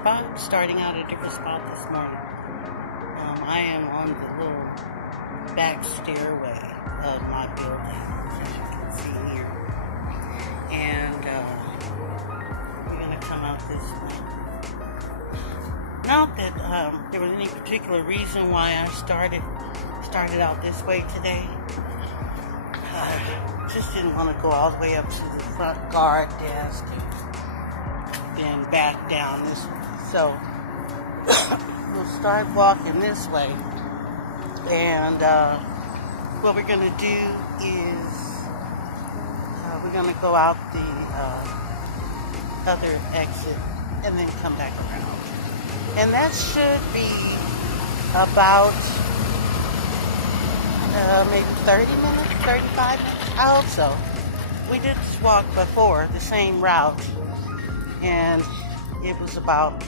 spot, starting out a different spot this morning. I am on the little back stairway of my building, as you can see here. And we're going to come out this way. Not that there was any particular reason why I started out this way today. Just didn't want to go all the way up to the front guard desk and then back down this way. So we'll start walking this way, and what we're going to do is we're going to go out the other exit and then come back around. And that should be about maybe 30 minutes, 35 minutes. I hope so. We did this walk before, the same route, and it was about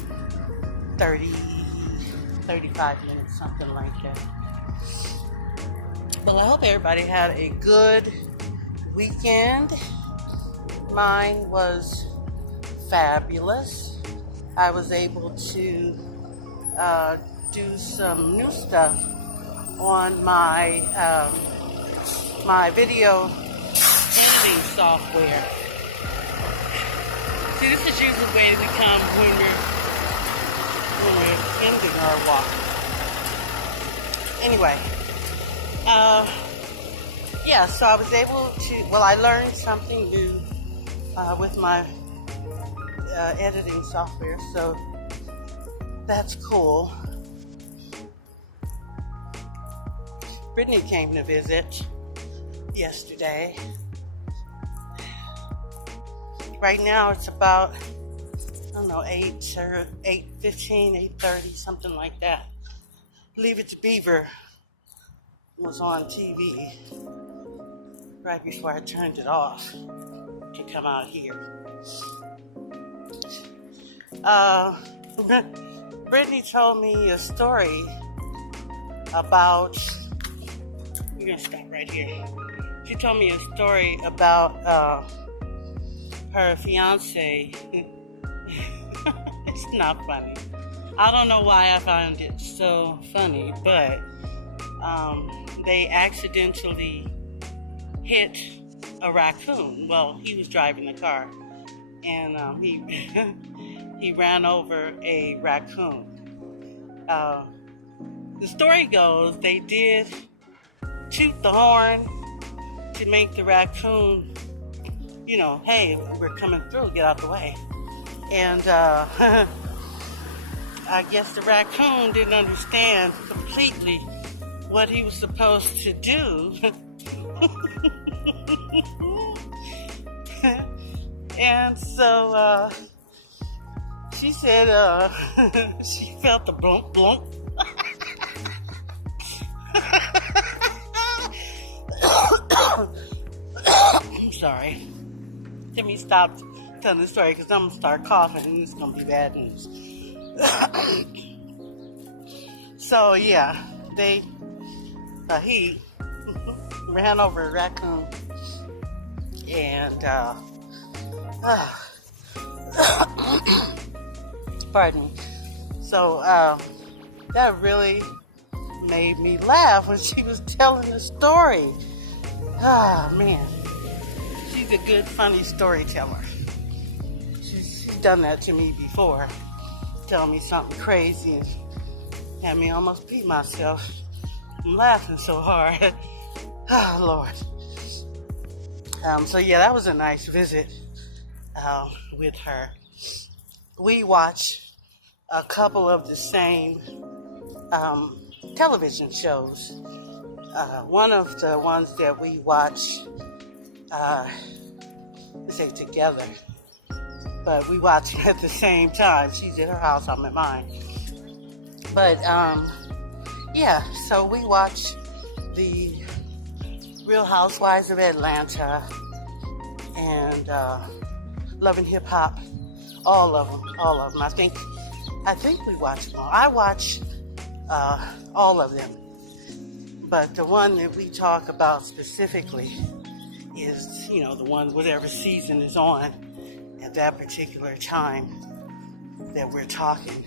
35 minutes, something like that. Well, I hope everybody had a good weekend. Mine was fabulous. I was able to do some new stuff on my my video editing software. See, this is usually the way we come when we're ending our walk. Anyway, yeah, so I was able to, I learned something new with my editing software, so that's cool. Brittany came to visit yesterday. Right now it's about, I don't know, 8:15, 8:30, something like that. Leave It to Beaver was on TV right before I turned it off to come out here. Brittany told me a story about, you're gonna stop right here. She told me a story about her fiance. It's not funny. I don't know why I found it so funny, but they accidentally hit a raccoon. Well, he was driving the car, and he ran over a raccoon. The story goes they did toot the horn to make the raccoon, you know, hey, we're coming through, get out the way. And I guess the raccoon didn't understand completely what he was supposed to do. And so she said she felt the blunk blunk. I'm sorry. Let me stop telling the story because I'm going to start coughing and it's going to be bad news. So yeah, he ran over a raccoon, and pardon me. So that really made me laugh when she was telling the story. Ah, man, she's a good, funny storyteller. She's done that to me before, tell me something crazy and had me almost pee myself. I'm laughing so hard. Oh, Lord. So yeah, that was a nice visit with her. We watch a couple of the same television shows. One of the ones that we watch, let's say together, but we watch at the same time. She's at her house, I'm at mine. But yeah, so we watch the Real Housewives of Atlanta and Love and Hip Hop, all of them. I think we watch them all. I watch all of them, but the one that we talk about specifically is, you know, the one whatever season is on at that particular time. that we're talking.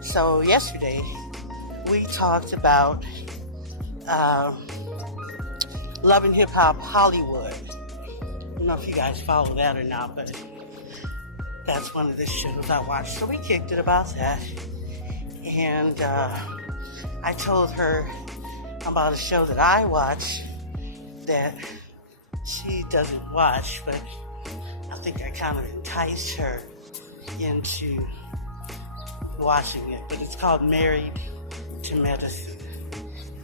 So yesterday we talked about Love and Hip Hop Hollywood. I don't know if you guys follow that or not, but that's one of the shows I watched. So we kicked it about that. And I told her about a show that I watch that she doesn't watch, but I think I kind of enticed her into watching it. But it's called Married to Medicine.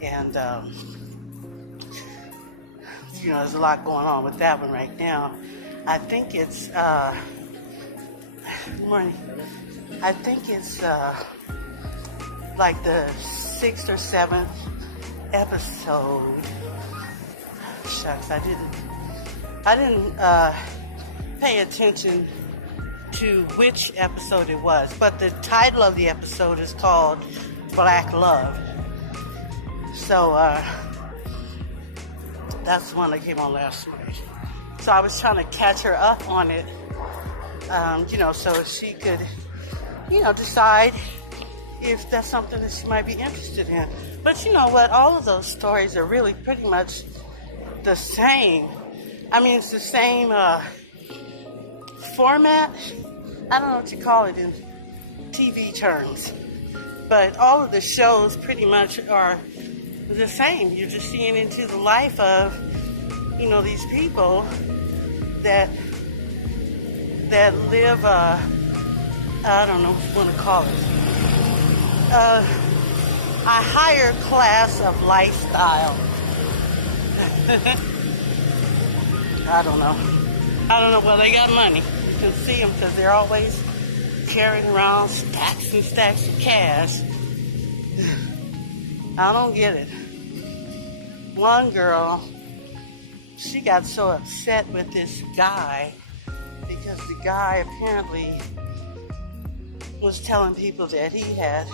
And, there's a lot going on with that one right now. I think it's, good morning. I think it's like the 6th or 7th episode. Shucks, I didn't pay attention to which episode it was, but the title of the episode is called Black Love. So that's the one that came on last night. So I was trying to catch her up on it, so she could, decide if that's something that she might be interested in. But you know what? All of those stories are really pretty much the same. I mean, it's the same format. I don't know what you call it in TV terms. But all of the shows pretty much are the same. You're just seeing into the life of, these people that live, I don't know what you want to call it, a higher class of lifestyle. I don't know. Well, they got money. You can see them because they're always carrying around stacks and stacks of cash. I don't get it. One girl, she got so upset with this guy because the guy apparently was telling people that he had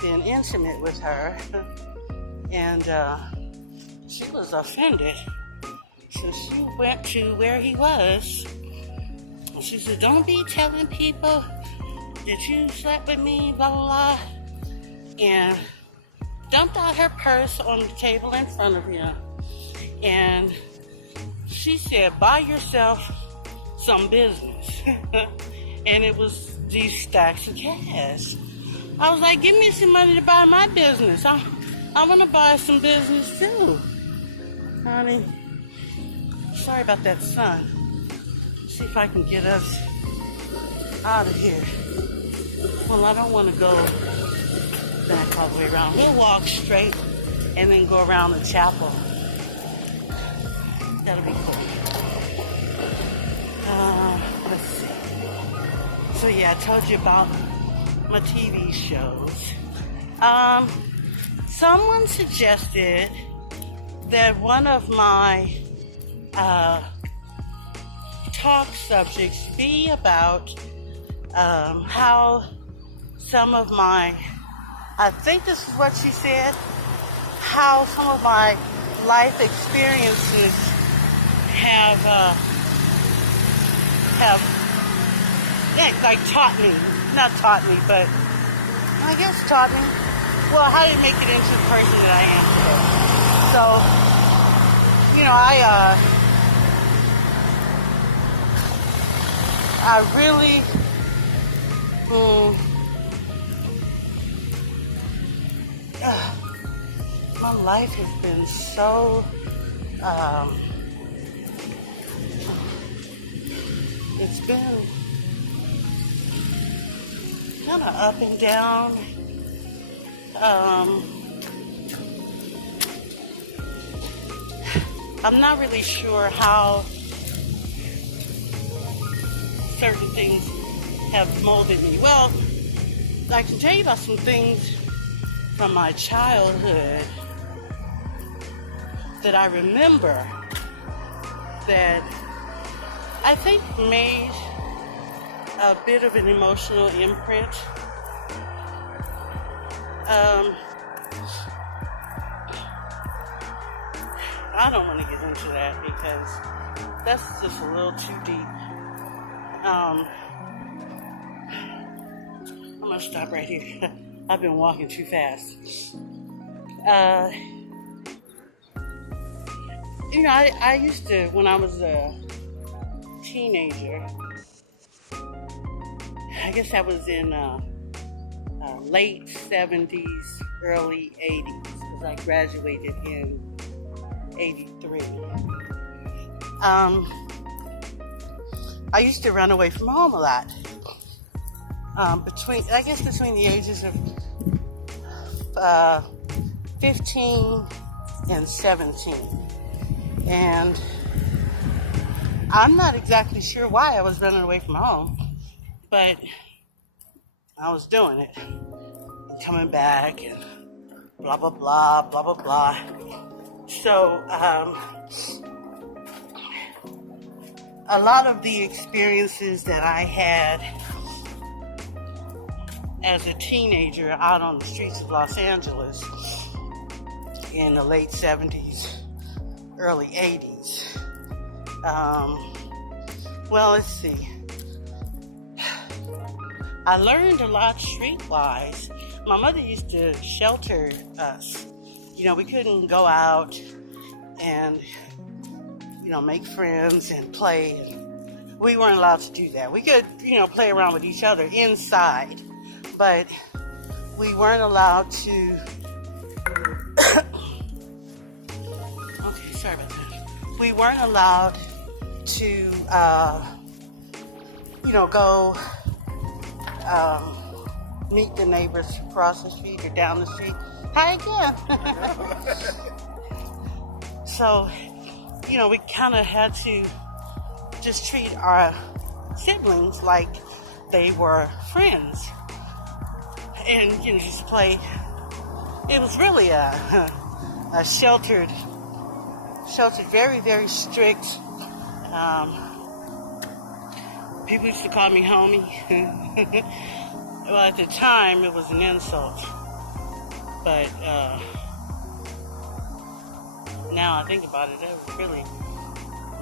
been intimate with her, and she was offended. So she went to where he was, and she said, "Don't be telling people that you slept with me, blah, blah, blah," and dumped out her purse on the table in front of him. And she said, "Buy yourself some business." And it was these stacks of cash. I was like, "Give me some money to buy my business. I want to buy some business too." Honey, sorry about that, son. See if I can get us out of here. Well, I don't want to go back all the way around. We'll walk straight and then go around the chapel. That'll be cool. Let's see. So yeah, I told you about my TV shows. Someone suggested that one of my talk subjects be about how some of my, I think this is what she said, how some of my life experiences have taught me, not taught me, but I guess taught me, well, how to make it into the person that I am today. So, I really, my life has been so, it's been kind of up and down. I'm not really sure how certain things have molded me. Well, I can tell you about some things from my childhood that I remember that I think made a bit of an emotional imprint. I don't want to get into that because that's just a little too deep. gonna stop right here. I've been walking too fast. I used to, when I was a teenager, I guess I was in late 70s, early 80s, because I graduated in 83. I used to run away from home a lot. Between the ages of 15 and 17. And I'm not exactly sure why I was running away from home, but I was doing it. And coming back and blah, blah, blah, blah, blah, blah. So, a lot of the experiences that I had as a teenager out on the streets of Los Angeles in the late 70s, early 80s. Well, let's see. I learned a lot streetwise. My mother used to shelter us. We couldn't go out and, make friends and play. We weren't allowed to do that. We could, play around with each other inside, but we weren't allowed to. Okay, sorry about that. We weren't allowed to, go meet the neighbors across the street or down the street. Hi again. So, we kind of had to just treat our siblings like they were friends. And, just play. It was really a sheltered, very, very strict. People used to call me homie. Well, at the time, it was an insult. But now I think about it, that was really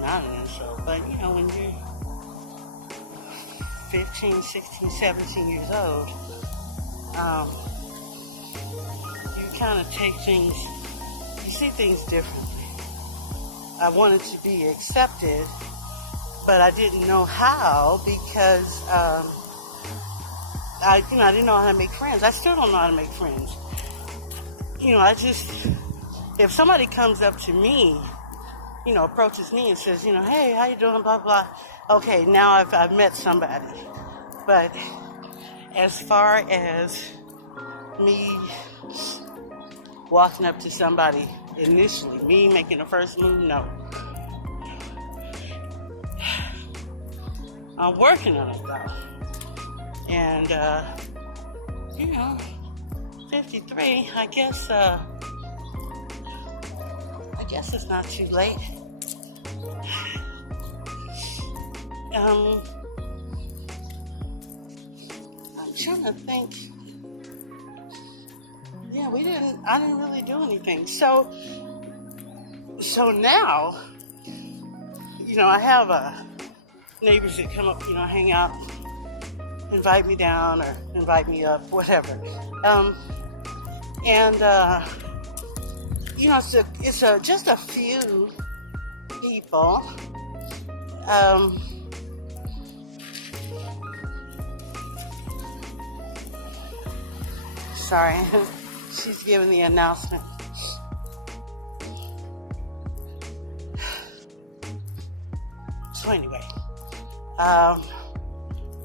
not an insult. But, when you're 15, 16, 17 years old, you kind of take things, you see things differently. I wanted to be accepted, but I didn't know how because I didn't know how to make friends. I still don't know how to make friends. If somebody comes up to me, approaches me and says, hey, how you doing, blah, blah. Okay, now I've met somebody. But as far as me walking up to somebody initially, me making the first move, no. I'm working on it though. And, 53, I guess it's not too late. I'm trying to think. Yeah, I didn't really do anything. So now, I have neighbors that come up, hang out, invite me down or invite me up, whatever. It's just a few people. Sorry, she's giving the announcement. So anyway,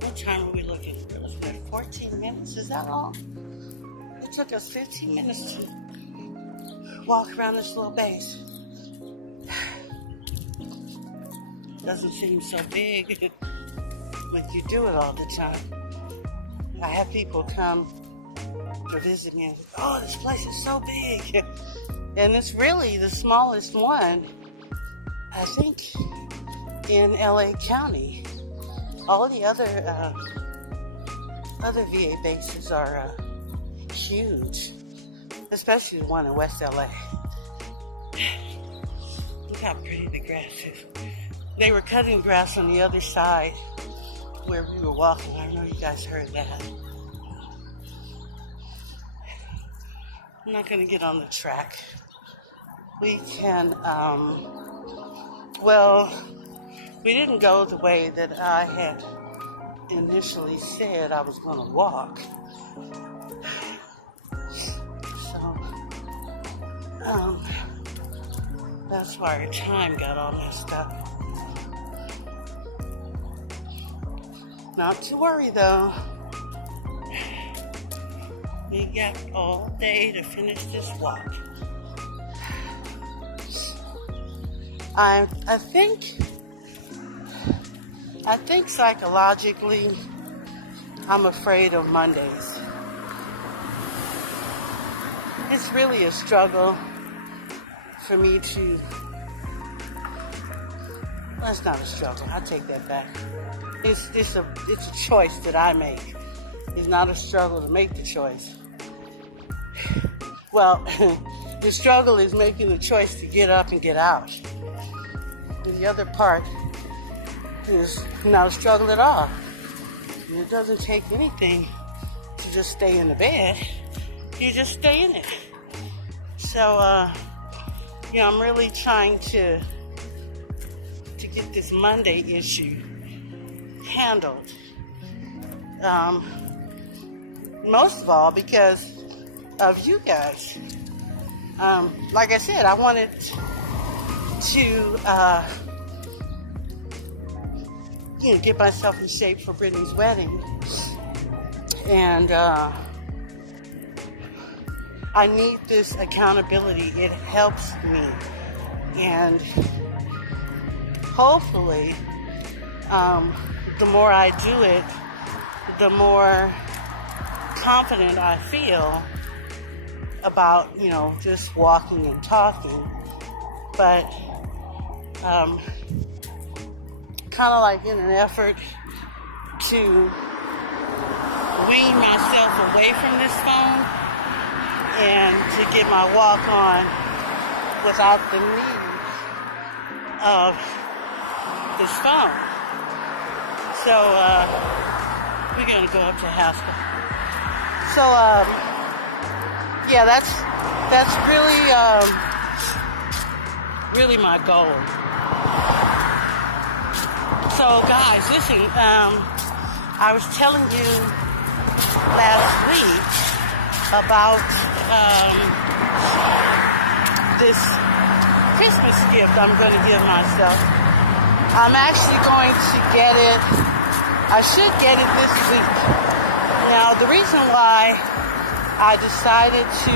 what time are we looking? We're looking at 14 minutes. Is that long? It took us 15 minutes to walk around this little base. Doesn't seem so big when you do it all the time. I have people come to visit me and say, oh, this place is so big. And it's really the smallest one, I think, in LA County. All the other VA bases are huge, especially the one in West LA. Look how pretty the grass is. They were cutting grass on the other side where we were walking. I don't know if you guys heard that. I'm not going to get on the track. We can, well, we didn't go the way that I had initially said I was going to walk. So, that's why our time got all messed up. Not to worry though. We got all day to finish this walk. I think psychologically I'm afraid of Mondays. It's really a struggle for me to, well, it's not a struggle, I take that back. It's a choice that I make. It's not a struggle to make the choice. Well, the struggle is making the choice to get up and get out. The other part is not a struggle at all. And it doesn't take anything to just stay in the bed. You just stay in it. So, I'm really trying to get this Monday issue handled. Most of all because of you guys. Like I said, I wanted to get myself in shape for Brittany's wedding, and I need this accountability. It helps me, and hopefully the more I do it, the more confident I feel about, just walking and talking. But kind of like in an effort to wean myself away from this phone and to get my walk on without the need of this phone. So we're going to go up to Haskell. So yeah, that's really my goal. So guys, listen, I was telling you last week about this Christmas gift I'm going to give myself. I'm actually going to get it, I should get it this week. Now, the reason why I decided to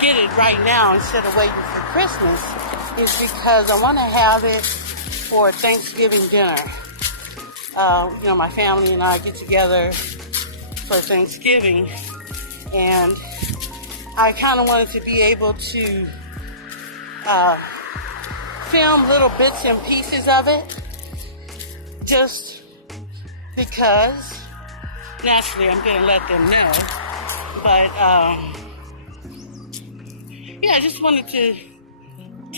get it right now instead of waiting for Christmas is because I want to have it for Thanksgiving dinner. My family and I get together for Thanksgiving, and I kind of wanted to be able to film little bits and pieces of it, just because naturally I'm going to let them know. But I just wanted to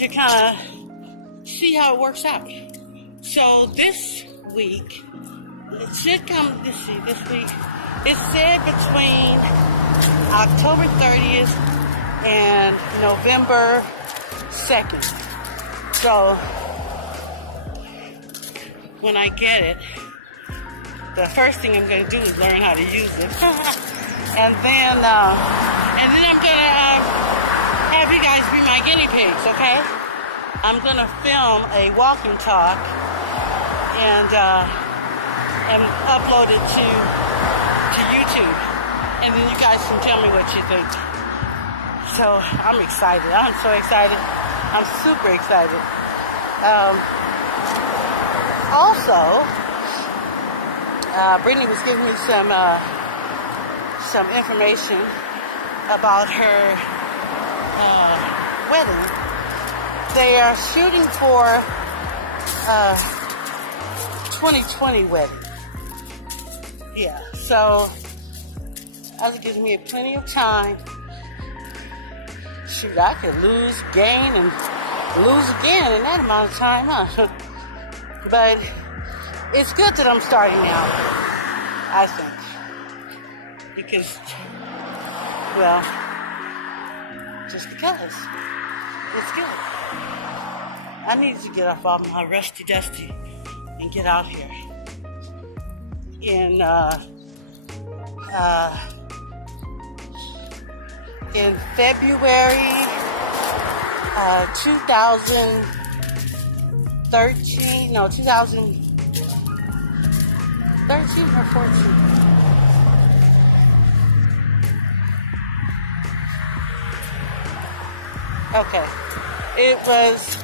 kind of see how it works out. So this week, it should come, this week, it said between October 30th and November 2nd. So when I get it, the first thing I'm going to do is learn how to use it. and then I'm going to have you guys be my guinea pigs, okay? I'm going to film a walk and talk and upload it to YouTube. And then you guys can tell me what you think. So I'm excited. I'm so excited. I'm super excited. Also, Brittany was giving me some information about her wedding. They are shooting for 2020 wedding. Yeah, so that gives me plenty of time. Shoot, I could lose, gain, and lose again in that amount of time, huh? But it's good that I'm starting now, I think. Because Well, just because. It's good. I need to get off all my rusty dusty and get out here. In February 2013, no, 2013 or 14. Okay. It was,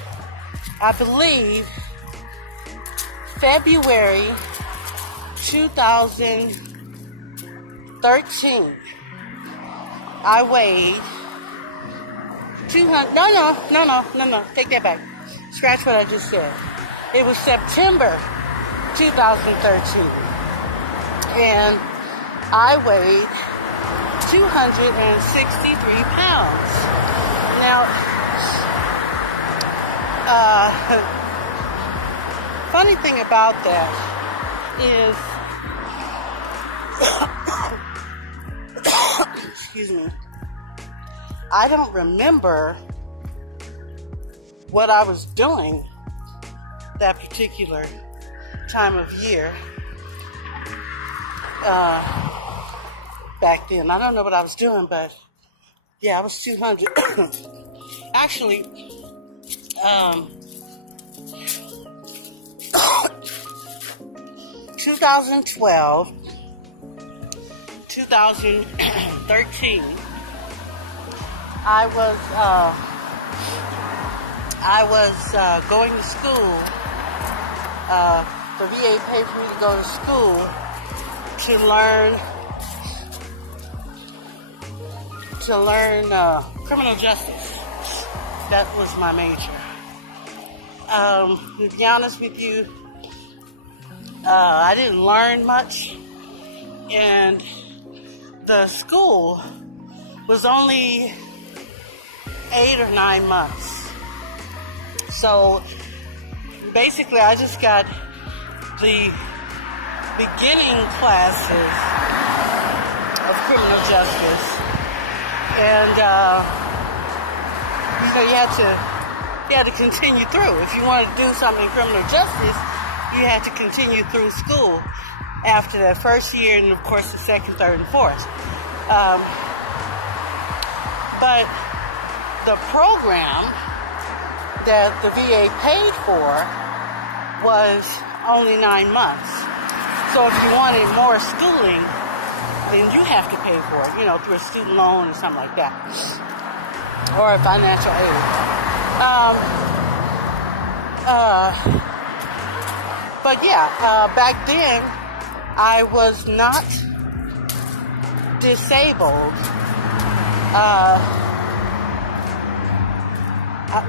I believe, February 2013. I weighed 200, no, take that back. Scratch what I just said. It was September 2013. And I weighed 263 pounds. Now, funny thing about that is, excuse me, I don't remember what I was doing that particular time of year back then. I don't know what I was doing, but yeah, I was 200. Actually, 2012, 2013, I was going to school. The VA paid for me to go to school to learn criminal justice. That was my major. To be honest with you, I didn't learn much, and the school was only 8 or 9 months. So basically, I just got the beginning classes of criminal justice, and you had to continue through. If you wanted to do something in criminal justice, you had to continue through school after that first year, and of course the second, third, and fourth. But the program that the VA paid for was only 9 months. So if you wanted more schooling, then you have to pay for it, through a student loan or something like that, or a financial aid. But yeah, back then I was not disabled.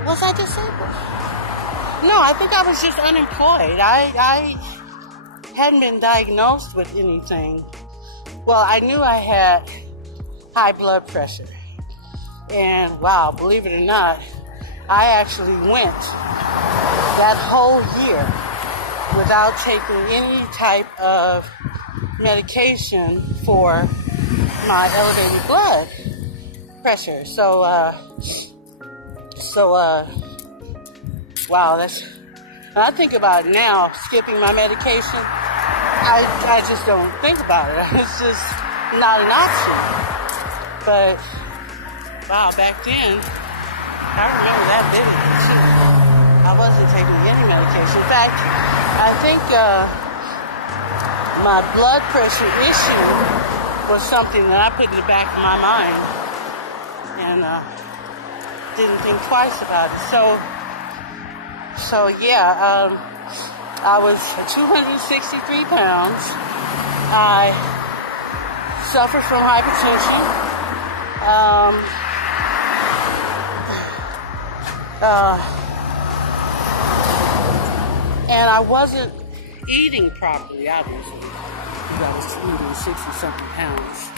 Was I disabled? No, I think I was just unemployed. I hadn't been diagnosed with anything. Well, I knew I had high blood pressure. And wow, believe it or not, I actually went that whole year without taking any type of medication for my elevated blood pressure. So wow, when I think about it now, skipping my medication, I just don't think about it. It's just not an option. But wow, back then, I remember that vividly too. I wasn't taking any medication. In fact, I think my blood pressure issue was something that I put in the back of my mind and didn't think twice about it. So yeah, I was 263 pounds. I suffered from hypertension. And I wasn't eating properly, obviously, because I was eating 60-something pounds.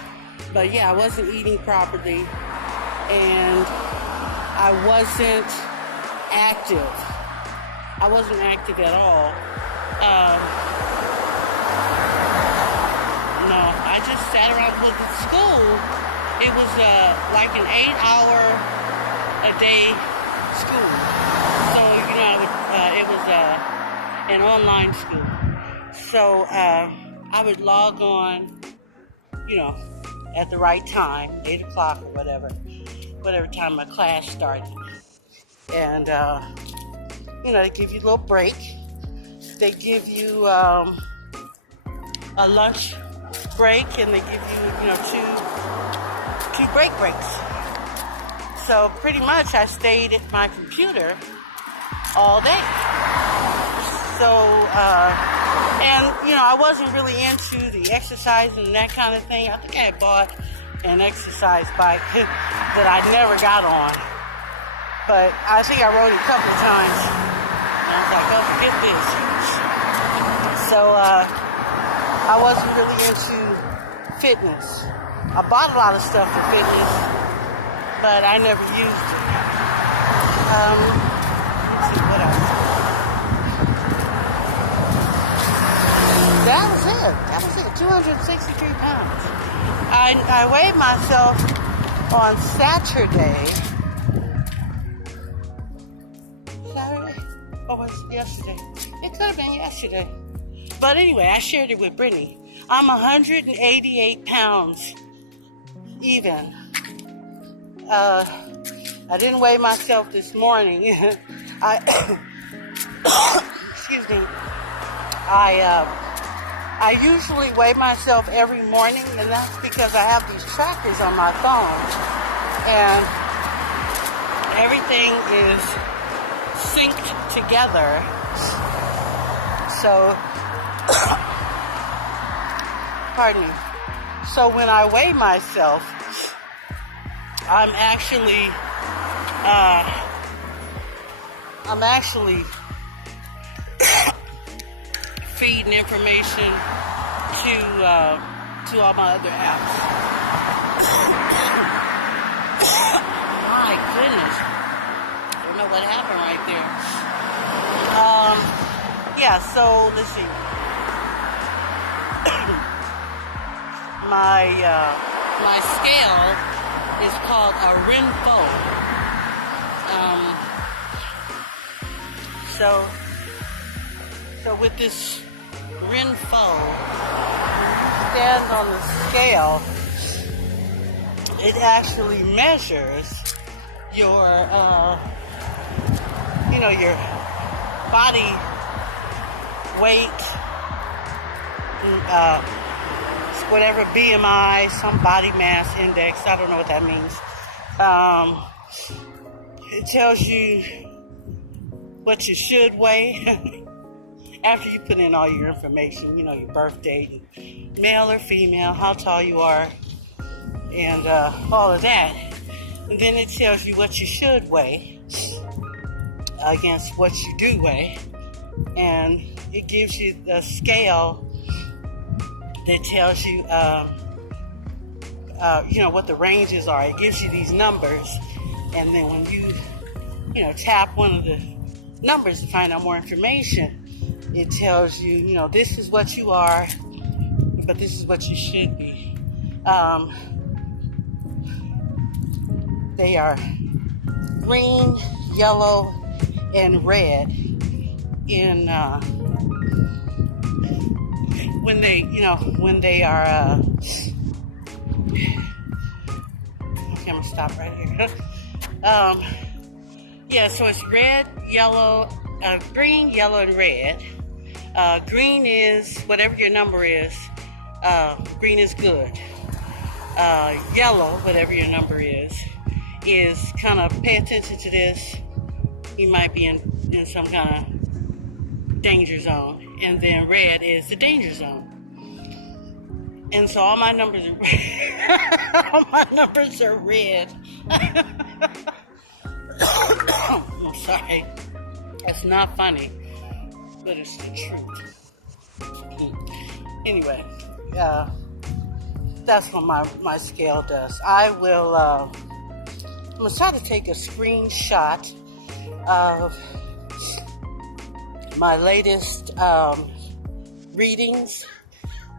But yeah, I wasn't eating properly, and I wasn't active. I wasn't active at all. No, I just sat around with school It was like an 8-hour a day school. So, it was an online school. So I would log on, at the right time, 8 o'clock or whatever time my class started. And, they give you a little break. They give you a lunch break, and they give you, two breaks. So pretty much I stayed at my computer all day. So, I wasn't really into the exercise and that kind of thing. I think I had bought an exercise bike that I never got on. But I think I rode it a couple of times. And I was like, oh, forget this. So, I wasn't really into fitness. I bought a lot of stuff for fitness, but I never used it. Let's see, what else? That was it. 263 pounds. I weighed myself on Saturday. Or was it yesterday? It could have been yesterday. But anyway, I shared it with Brittany. I'm 188 pounds even. I didn't weigh myself this morning. Excuse me. I usually weigh myself every morning, and that's because I have these trackers on my phone, and everything is synced together. So, pardon me. So when I weigh myself, I'm actually feeding information to all my other apps. My goodness. I don't know what happened right there. So let's see. My scale is called a Renfo. So with this Renfo, stand on the scale, it actually measures your your body weight, whatever BMI, some body mass index, I don't know what that means. It tells you what you should weigh after you put in all your information, your birth date, male or female, how tall you are, and all of that. And then it tells you what you should weigh against what you do weigh. And it gives you the scale that tells you, what the ranges are. It gives you these numbers. And then when you, tap one of the numbers to find out more information, it tells you, this is what you are, but this is what you should be. They are green, yellow, and red in when they are okay, I'm gonna stop right here. So it's red, yellow, green, yellow, and red. Green is whatever your number is. Green is good. Yellow, whatever your number is kind of pay attention to this. You might be in some kind of danger zone. And then red is the danger zone. And so all my numbers are red. All my numbers are red. I'm sorry. That's not funny, but it's the truth. Anyway, that's what my scale does. I'm going to try to take a screenshot of my latest readings,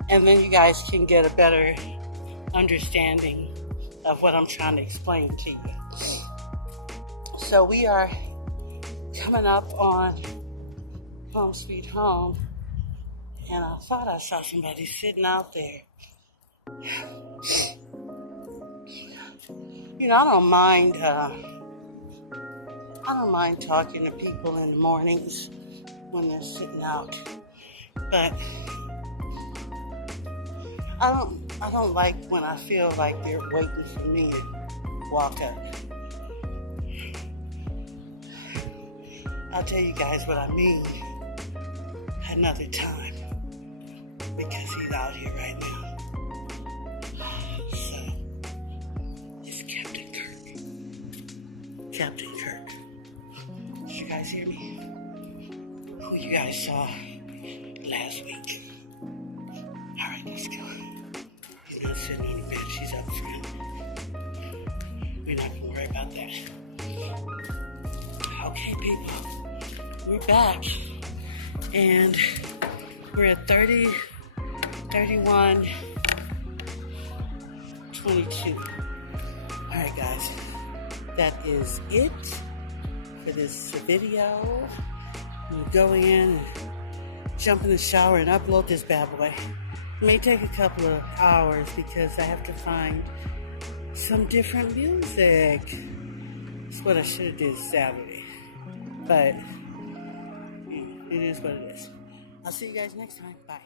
and then you guys can get a better understanding of what I'm trying to explain to you. So we are coming up on Home Sweet Home, and I thought I saw somebody sitting out there. You know, I don't mind talking to people in the mornings when they're sitting out, but I don't like when I feel like they're waiting for me to walk up. I'll tell you guys what I mean another time, because he's out here right now. So, it's Captain Kirk. Captain Kirk. Did you guys hear me? Who you guys saw last week? Alright, let's go. He's not sitting on the bed, she's up front. We're not gonna worry about that. Okay, people. We're back. And we're at 30, 31, 22. Alright, guys. That is it for this video. I'm gonna go in and jump in the shower and upload this bad boy. It may take a couple of hours because I have to find some different music. That's what I should have did Saturday. But it is what it is. I'll see you guys next time. Bye.